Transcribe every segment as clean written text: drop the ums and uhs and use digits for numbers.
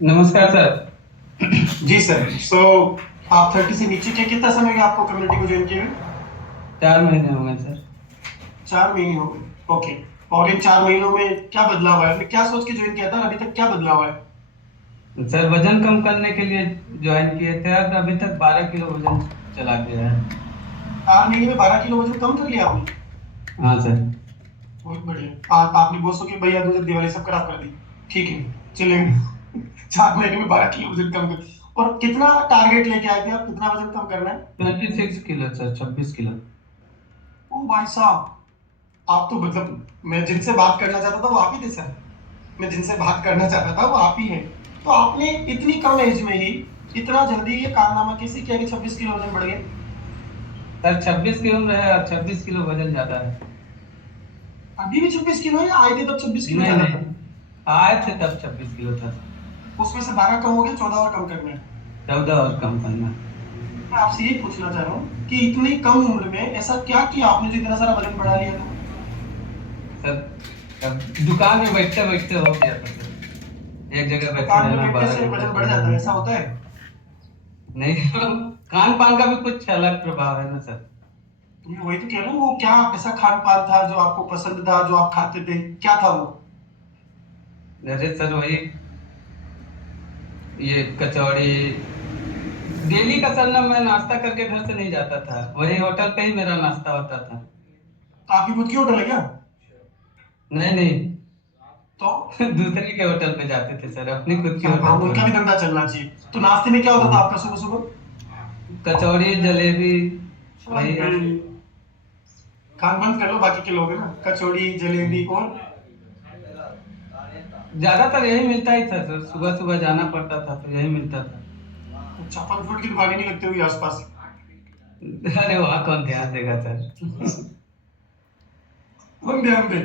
नमस्कार सर। जी सर। आप 30 से नीचे के कितना समय गया आपको कम्युनिटी को ज्वाइन किए हुए? 4 महीने हो गए सर। 4 महीने हो गए। ओके। और इन 4 महीनों में क्या बदलाव है? आपने क्या सोच के ज्वाइन किया था और अभी तक क्या बदलाव है? सर वजन कम करने के लिए ज्वाइन किए थे और अभी तक 12 किलो वजन चला गया है। 4 महीने में 12 किलो वजन कम कर लिया आपने? हाँ सर। बहुत बढ़िया। आपने बोसो कि भैया दूसरी दिवाली सब खराब कर दी। ठीक है, चलेंगे। 4 महीने में 12 किलो वजन कम कर। और कितना टारगेट लेके आए थे आप, कितना वजन कम करना है? 26 किलो सर, 26 किलो। ओ भाई साहब, आप तो मतलब मैं जिनसे बात करना चाहता था वो आप ही थे सर। मैं जिनसे बात करना चाहता था वो आप ही हैं। तो आपने इतनी कम एज में ही इतना जल्दी ये कारनामा कैसे किया कि 26 किलो वजन बढ़ गया? सर 26 की उम्र है और 26 किलो वजन ज्यादा है। अभी भी 26 किलो है या आए थे तब 26 किलो नहीं ज्यादा नहीं, था? आए थे तब 26 किलो था। उसमें से 12 कम हो गया, 14 और कम करना है। 14 और कम करना है। मैं आपसे यही पूछना चाह रहा हूँ कि इतनी कम उम्र में ऐसा क्या किया आपने जो इतना सारा वजन बढ़ा लिया था? सर अब दुकान में बैठते बैठते हो गया था सर। एक जगह बैठे दुकान में रहना बैठने बारह से घंटा वजन बढ़ जाता है, चौदह ऐसा घंटा होता है? नहीं। खान पान का भी कुछ अलग प्रभाव है ना सर। मैं वही तो कह रहा हूँ, वो क्या ऐसा खान पान था जो आपको पसंद था, जो आप खाते थे, क्या था वो? अरे सर वही, ये कचौड़ी डेली का। सर ना मैं नाश्ता करके घर से नहीं जाता था, वही होटल पे ही मेरा नाश्ता होता था। तो आपकी खुद की होटल है क्या? नहीं नहीं। तो दूसरे के होटल पे जाते थे सर, अपनी खुद की हाँ, होटल उनका थोड़ी। भी धंधा चलना चाहिए। तो नाश्ते में क्या होता था हाँ, आपका सुबह सुबह? कचौड़ी जलेबी, वही है। अरे, कान बंद कर लो, बाकी के लोग है ना, कचौड़ी जलेबी और ज्यादातर यही मिलता ही था सर, सुबह सुबह जाना पड़ता था तो यही मिलता था। अच्छा, फल फ्रूट की दुकानें नहीं लगती होगी आसपास? अरे वहाँ कौन ध्यान देगा सर। हम ध्यान दे।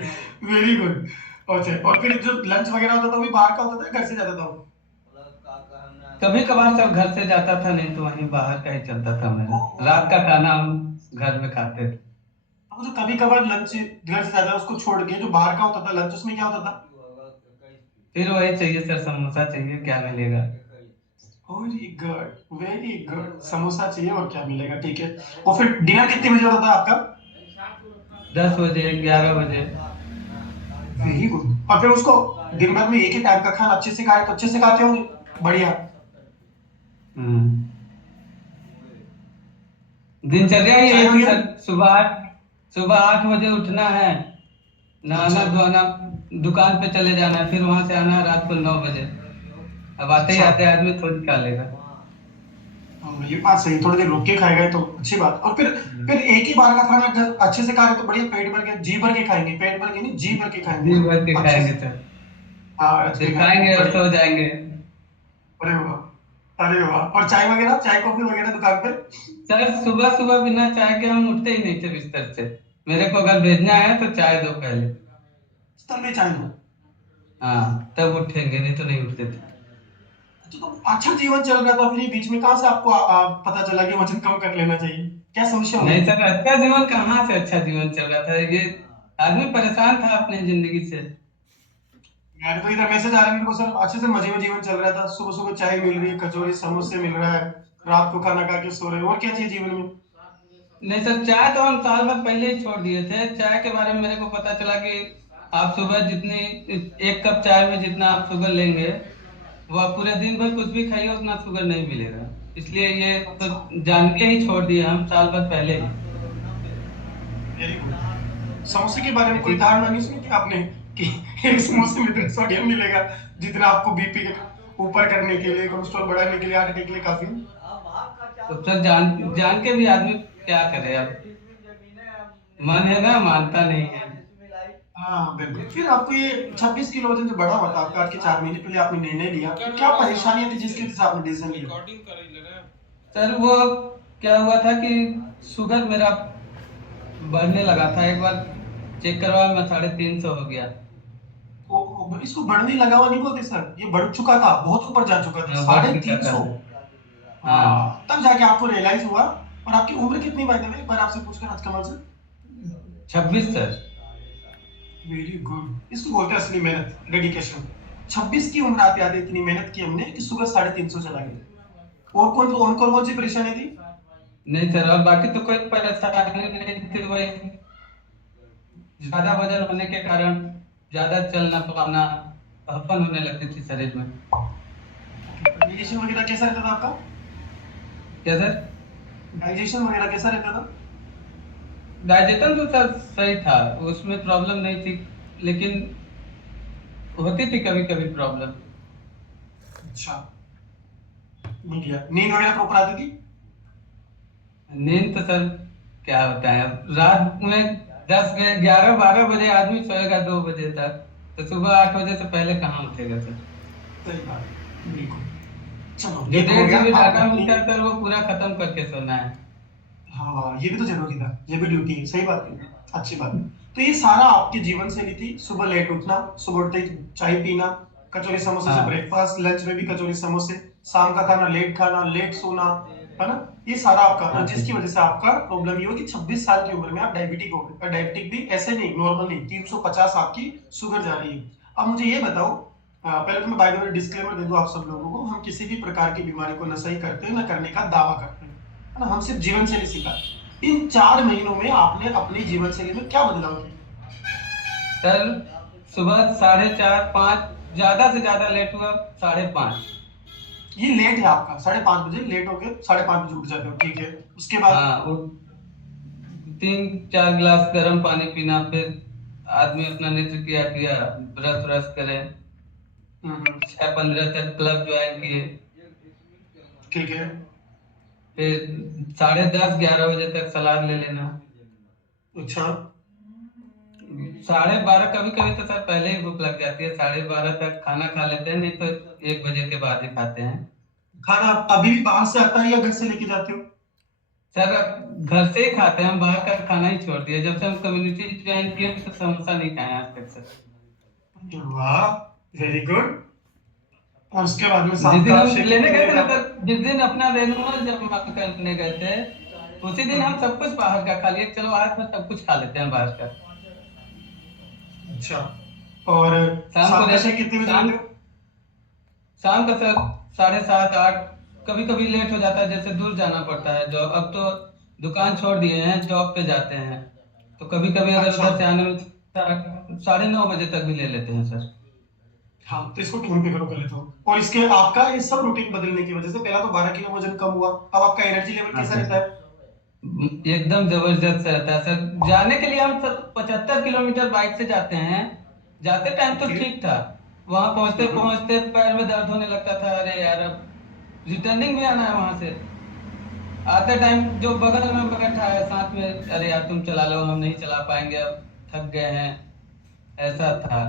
Very good. अच्छा, और फिर जो लंच वगैरह होता था वो भी बाहर का होता था, घर से जाता था वो? कभी कभार सर घर से जाता था, नहीं तो वहीं बाहर का ही चलता था मेरा। रात का ओहो। खाना हम घर में खाते थे। तो जो कभी कभार लंच घर से जाता था उसको छोड़ के जो बाहर का होता था लंच, उसमें क्या होता था? फिर वही चाहिए सर, समोसा चाहिए, क्या मिलेगा। Very good, very good. Samosa चाहिए और क्या मिलेगा, ठीक है। और फिर डिनर कितने बजे होता था आपका? 10 बजे 11 बजे। Very good. और फिर उसको दिन भर में एक ही टाइम का खाना अच्छे से खाए तो अच्छे से खाते होंगे? बढ़िया। हम्म। दिनचर्या ही चाय यही थी वगैरह? सर। सुबह 8 बजे उठना है, अच्छा। नहाना धोना, दुकान पे चले जाना है, फिर वहां से आना है रात को 9 बजे। अब आते ही अच्छा। आते आदमी खुद खा लेगा। हाँ, ये बात सही, थोड़ी देर रुक के खाएगा तो अच्छी बात। और फिर एक ही बार का खाना अगर अच्छे से खा रहे तो बढ़िया, पेट भर के जी भर के खाएंगे, पेट भर के नहीं जी भर के खाएंगे जी ना। भर के अच्छे खाएंगे से। सर। हाँ, अच्छे से फिर खाएंगे, खाएंगे और बढ़िया। सो जाएंगे। अरे वाह, अरे वाह। और चाय वगैरह, चाय कॉफी वगैरह दुकान पे? सर सुबह सुबह बिना चाय के हम उठते ही नहीं थे बिस्तर से। मेरे को अगर भेजना है तो चाय दो पहले। तब भी चाय दो? हाँ तब उठेंगे, नहीं तो नहीं उठते थे। तो अच्छा जीवन चल रहा था, फिर ये बीच में कहाँ से आपको पता चला कि वजन कम कर लेना चाहिए? क्या समस्या हो गई नहीं थी? सर, अच्छा जीवन कहाँ से अच्छा जीवन चल रहा था ये। आदमी परेशान था अपनी जिंदगी से। यार तो इधर मैसेज आ रहा है मेरे को सर, अच्छे से मजे में जीवन चल रहा था, सुबह सुबह चाय मिल रही है, कचौरी समोसे मिल रहा है, रात को खाना खा के सो रहे हो, और क्या चाहिए जीवन में? नहीं सर, चाय तो हम साल भर पहले ही छोड़ दिए थे। चाय के बारे में मेरे को पता चला कि आप सुबह जितनी 1 कप चाय में जितना आप शुगर लेंगे, वो आप पूरे दिन भर कुछ भी खाइए उतना शुगर नहीं मिलेगा। इसलिए ये तो अच्छा। जान के ही छोड़ दिए हम साल भर पहले ही। Very good. समोसे के बारे में कोई लेकिन धारणा नहीं सुनी थी आपने कि एक समोसे में इतना सोडियम मिलेगा जितना आपको बीपी ऊपर करने के लिए, कोलेस्ट्रॉल बढ़ाने के लिए, हार्ट अटैक के लिए काफी है? तो सर जान जान के भी आदमी क्या करे अब। मन है ना, मानता नहीं है। हाँ बिल्कुल। फिर आपको ये 26 किलो वजन जो बढ़ा हुआ था आपका, आज के 4 महीने पहले आपने निर्णय लिया, तो क्या परेशानियां थी जिसकी वजह से आपने डिसीजन लिया? सर वो क्या हुआ था कि शुगर मेरा बढ़ने लगा था। एक बार चेक करवाया, मैं 350 हो गया। इसको बढ़ने लगा हुआ नहीं बोलते सर, ये बढ़ चुका था, बहुत ऊपर जा चुका था, हाँ, बढ़ साढ़े चुका तीन था। सौ हाँ। हाँ, तब जाके आपको रियलाइज हुआ। और आपकी उम्र कितनी बाय द वे, एक बार आपसे पूछकर Rajkamal sir? 26 sir. Very good. इसको बोलते हैं असली मेहनत, डेडिकेशन। 26 की उम्र आते आते इतनी मेहनत की हमने कि शुगर 350 चला गया। और कौन सी परेशानी थी? नहीं सर, और बाकी तो कोई परेशानी नहीं थी। वही ज्यादा वजन होने के कारण ज्यादा चल ना पाना, हपन होने लगती थी शरीर में। डाइजेशन वगैरह कैसा रहता था आपका? क्या सर? डाइजेशन वगैरह कैसा रहता था? डाइजेशन तो सर सही था, उसमें प्रॉब्लम नहीं थी, लेकिन होती थी कभी कभी प्रॉब्लम। अच्छा, बढ़िया। नींद वगैरह प्रॉपर आती थी? नींद तो सर क्या बताएं, अब रात में 10 11 12 बजे आदमी सोएगा 2 बजे तक, तो सुबह 8 बजे से पहले कहाँ उठेगा सर? सही बात है, बिल्कुल। चलो, जो ये तो हो डेढ़ गया जीबी आपने डाटा अपनी। मिलता है सर, वो पूरा खत्म करके सोना है। हाँ, ये भी तो जरूरी था, ये भी ड्यूटी है, सही बात है, अच्छी बात है। तो ये सारा आपकी जीवन शैली थी, सुबह लेट उठना, सुबह उठते ही चाय पीना, कचौरी समोसे से हाँ। ब्रेकफास्ट, लंच में भी कचौरी समोसे, शाम का खाना, लेट सोना, है ना? ये सारा आपका, हाँ और सर। जिसकी वजह से आपका प्रॉब्लम ये हुआ कि 26 साल की उम्र में आप डायबिटिक हो गए। और डायबिटिक भी ऐसे नहीं, नॉर्मल नहीं, 350 आपकी शुगर जा रही है। अब मुझे ये बताओ, पहले तो मैं बाय द वे डिस्क्लेमर दे दूं आप सब लोगों को, हम किसी भी प्रकार की बीमारी को न सही करते हैं, न करने का दावा करते हैं, है ना? हम सिर्फ जीवन शैली सिखाते हैं। इन 4 महीनों में आपने अपनी जीवन शैली में क्या बदलाव किया? सर सुबह 4:30 5, ज्यादा से ज्यादा लेट हुआ 5:30। ये लेट है आपका, 5:30 बजे लेट होके 5:30 बजे उठ जाते हो, ठीक है। उसके बाद? हाँ, वो 3 4 गिलास गर्म पानी पीना, फिर आदमी अपना नित्य क्रिया किया, ब्रश व्रश करे, हम्म, 6 15 तक क्लब ज्वाइन किए, ठीक है। फिर 10:30 11 बजे तक सलाद ले लेना, अच्छा। 12:30 कभी कभी तो सर पहले ही भूख लग जाती है, 12:30 तक खाना खा लेते हैं, नहीं तो 1 बजे के बाद ही खाते हैं। खाना अभी भी बाहर से आता है या घर से लेके जाते हो? सर अब घर से ही खाते हैं, हम बाहर का खाना ही छोड़ दिया, जब से हम कम्युनिटी ज्वाइन किए तो समोसा नहीं खाए आज तक सर। वाह, वेरी गुड। और उसके बाद में जिस शाम दिन का हम शेकिंग लेने पीने गए थे ना जाते सर, जिस दिन अपना रेन्यूअल जमा करने गए थे, उसी हो? दिन हम सब कुछ बाहर का खा लिए, चलो आज में सब कुछ खा लेते हैं बाहर का। अच्छा। और शाम को शाम का शेक कितने बजे शाम लेते हो? शाम का सर 7:30 8, कभी कभी लेट हो जाता है, जैसे दूर जाना पड़ता है जॉब, अब तो दुकान छोड़ दिए हैं, जॉब पे जाते हैं, तो कभी कभी अगर अच्छा। उधर से आने में 9:30 बजे तक भी ले लेते हैं सर। हाँ, तो इसको फोन पे करो पहले तो। और इसके आपका ये सब रूटीन बदलने की वजह से पहला तो 12 किलो वजन कम हुआ, अब आपका एनर्जी लेवल हाँ कैसा सर, रहता है? एकदम जबरदस्त रहता है सर। जाने के लिए हम सब 75 किलोमीटर बाइक से जाते हैं, जाते टाइम तो ओके। ठीक था, वहां पहुंचते हम्म। पहुंचते पैर में दर्द होने लगता था, अरे यार अब रिटर्निंग भी आना है वहां से, आते टाइम जो बगल में बैठा है साथ में, अरे यार तुम चला लो, हम नहीं चला पाएंगे, अब थक गए हैं, ऐसा था।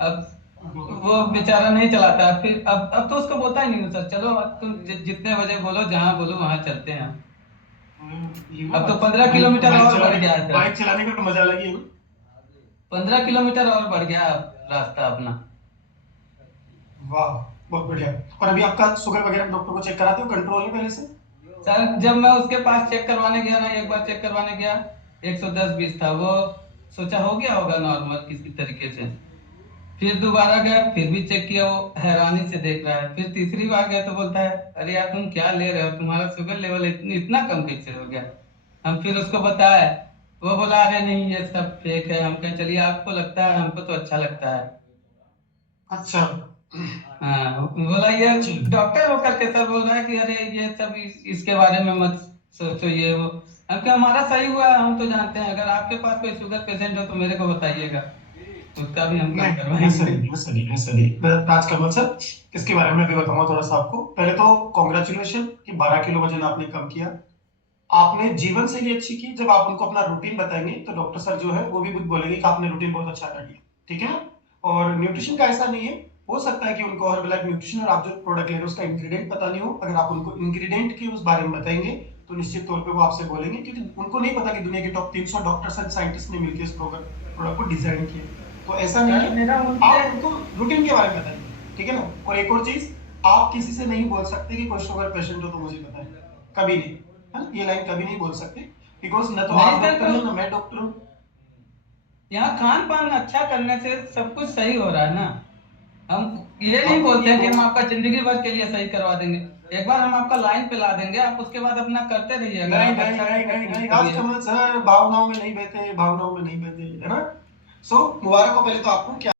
अब वो बेचारा नहीं चलाता, फिर अब तो उसको बोलता ही नहीं हूँ सर, चलो अब तुम जितने बजे बोलो, जहाँ बोलो वहां चलते हैं। ये वो अब तो बात, 15 किलोमीटर और बढ़ गया है सर, बाइक चलाने का मजा अलग ही है ना? 15 किलोमीटर और बढ़ गया रास्ता अपना। वाह, बहुत बढ़िया। और अभी आपका शुगर वगैरह डॉक्टर को चेक कराते हो, कंट्रोल है पहले से? सर जब मैं उसके पास चेक करवाने गया ना, एक बार चेक करवाने गया, 110/20 था वो, सोचा हो गया होगा नॉर्मल किसी तरीके से, फिर दोबारा गया, फिर भी चेक किया, वो हैरानी से देख रहा है, फिर तीसरी बार गया तो बोलता है, अरे यार तुम क्या ले रहे हो, तुम्हारा शुगर लेवल इतना कम कैसे हो गया? हम फिर उसको बताया, वो बोला अरे नहीं ये सब फेक है, हम कहे चलिए आपको लगता है, हमको तो अच्छा लगता है। अच्छा। हाँ, बोला ये चलिए। डॉक्टर होकर के सर बोल रहा है कि अरे ये सब इसके बारे में मत सोचो, ये वो। हम कहे हमारा सही हुआ है, हम तो जानते हैं, अगर आपके पास कोई शुगर पेशेंट हो तो मेरे को बताइएगा, उसका भी हम कम नहीं, ऐसा करवाएंगे। नहीं, ऐसा नहीं, ऐसा नहीं, राज कमल सर, इसके बारे में अभी बताऊंगा थोड़ा सा आपको। पहले तो कॉन्ग्रेचुलेशन कि 12 किलो वजन आपने कम किया। आपने जीवन शैली अच्छी की। जब आप उनको अपना रूटीन बताएंगे तो डॉक्टर सर जो है वो भी बोलेंगे कि आपने रूटीन बहुत अच्छा कर लिया, ठीक है ना? और न्यूट्रिशन का ऐसा नहीं है, हो सकता है कि उनको हर्बलाइफ न्यूट्रिशन और आप जो प्रोडक्ट ले रहे हो उसका इंग्रेडिएंट पता नहीं हो, अगर आप उनको इंग्रेडिएंट के उस बारे में बताएंगे तो निश्चित तौर पे वो आपसे बोलेंगे, क्योंकि उनको नहीं पता कि दुनिया के टॉप 300 डॉक्टर्स एंड साइंटिस्ट ने मिलकर इस प्रोडक्ट को डिजाइन किया। तो ऐसा नहीं सर है, मेरा उनसे, आप उनको रूटीन के बारे में बताइए, ठीक है ना? और एक और चीज, आप किसी से नहीं बोल सकते कि कोई शुगर पेशेंट हो तो मुझे बताएं, कभी नहीं, है ना? ये लाइन कभी नहीं बोल सकते, बिकॉज न तो नहीं आप सर, डॉक्टर तो हो ना मैं डॉक्टर हूँ। यहाँ खान पान अच्छा करने से सब कुछ सही हो रहा है ना। हम ये नहीं बोलते हैं कि हम आपका जिंदगी भर के लिए सही करवा देंगे। एक बार हम आपका लाइन पे ला देंगे, आप उसके बाद अपना करते रहिए। अगर नहीं आप नहीं अच्छा नहीं करते नहीं हैं नहीं तो करिए। राजकमल सर, भावनाओं में नहीं बहते, भावनाओं में नहीं बहते, है ना। सो मुबारक हो पहले तो आपको। क्या